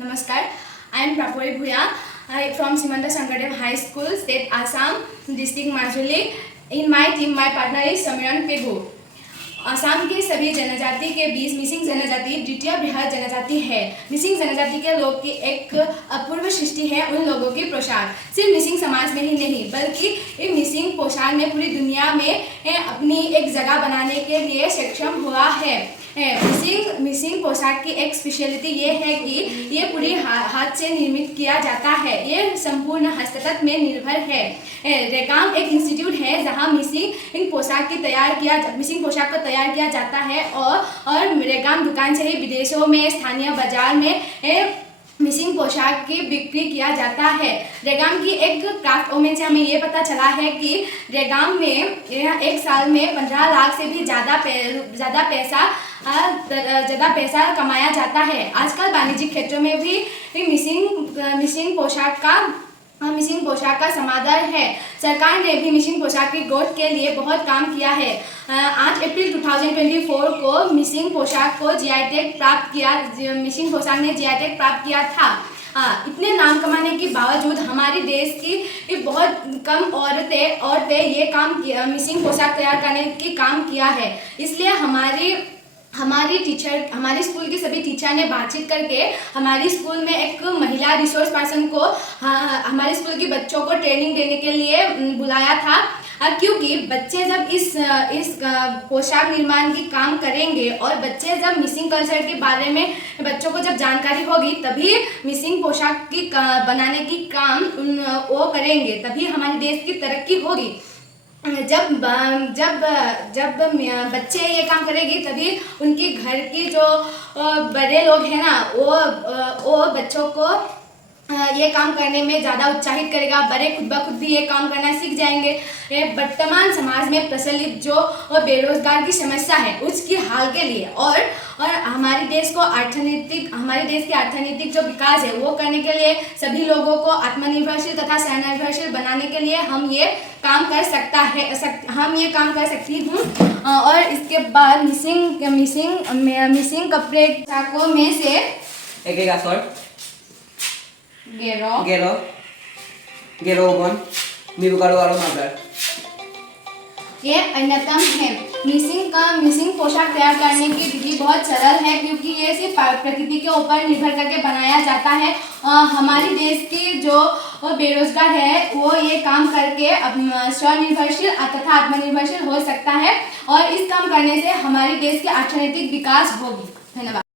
Namaskar, I am Prapori Bhuya from Simanta Sankadev High School, State Assam, District Majuli. In my team, my partner is Samiran Pegu. Assam के सभी जनजाति के बीच missing जनजाति द्वितीय बृहद जनजाति है। मिसिंग जनजाति के लोग की एक अपूर्व सृष्टि है। उन लोगों की पोशाक सिर्फ मिसिंग समाज में ही नहीं बल्कि एक मिसिंग पोशाक में पूरी दुनिया में अपनी एक जगह बनाने के लिए सक्षम हुआ है। मिसिंग पोशाक की एक स्पेशलिटी ये है कि ये पूरी हाथ से निर्मित किया जाता है। ये संपूर्ण हस्ततांत में निर्भर है। रेगाम एक इंस्टीट्यूट है जहाँ मिसिंग पोशाक को तैयार किया जाता है और रेगाम दुकान से ही विदेशों में स्थानीय बाजार में मिसिंग पोशाक की बिक्री किया जाता है। रेगाम की एक क्राफ्ट वोमेन से हमें ये पता चला है कि रेगाम में एक साल में 15 लाख से भी ज़्यादा पैसा कमाया जाता है। आजकल वाणिज्यिक क्षेत्रों में भी मिसिंग पोशाक का समादर है। सरकार ने भी मिसिंग पोशाक की ग्रोथ के लिए बहुत काम किया है। 8 अप्रैल 2024 को मिसिंग पोशाक को मिसिंग पोशाक ने जीआई टैग प्राप्त किया था। इतने नाम कमाने के बावजूद हमारे देश की बहुत कम औरतें ये मिसिंग पोशाक तैयार करने की काम किया है। इसलिए हमारी स्कूल के सभी टीचर ने बातचीत करके हमारी स्कूल में एक महिला रिसोर्स पर्सन को हमारे स्कूल के बच्चों को ट्रेनिंग देने के लिए बुलाया था। क्योंकि बच्चे जब इस पोशाक निर्माण की काम करेंगे और बच्चे जब मिसिंग कल्चर के बारे में बच्चों को जब जानकारी होगी तभी मिसिंग पोशाक की बनाने की काम वो करेंगे, तभी हमारे देश की तरक्की होगी। जब बच्चे ये काम करेंगे तभी उनके घर के जो बड़े लोग हैं ना वो बच्चों को ये काम करने में ज़्यादा उत्साहित करेगा। बड़े खुद ब खुद भी ये काम करना सीख जाएंगे। वर्तमान समाज में प्रचलित जो बेरोजगार की समस्या है उसकी हाल के लिए और हमारे देश के अर्थनीतिक जो विकास है वो करने के लिए सभी लोगों को आत्मनिर्भरशील तथा स्वनिर्भरशील बनाने के लिए हम ये काम कर सकती हूँ। और इसके बाद मिसिंग कपड़े पोशाकों में से ये अन्यतम है। मिसिंग पोशाक तैयार करने की विधि बहुत सरल है क्योंकि ये सिर्फ प्रकृति के ऊपर निर्भर करके बनाया जाता है। हमारे देश के जो बेरोजगार है वो ये काम करके स्वनिर्भरशील तथा आत्मनिर्भरशील हो सकता है और इस काम करने से हमारे देश की अर्थनैतिक विकास होगी। धन्यवाद।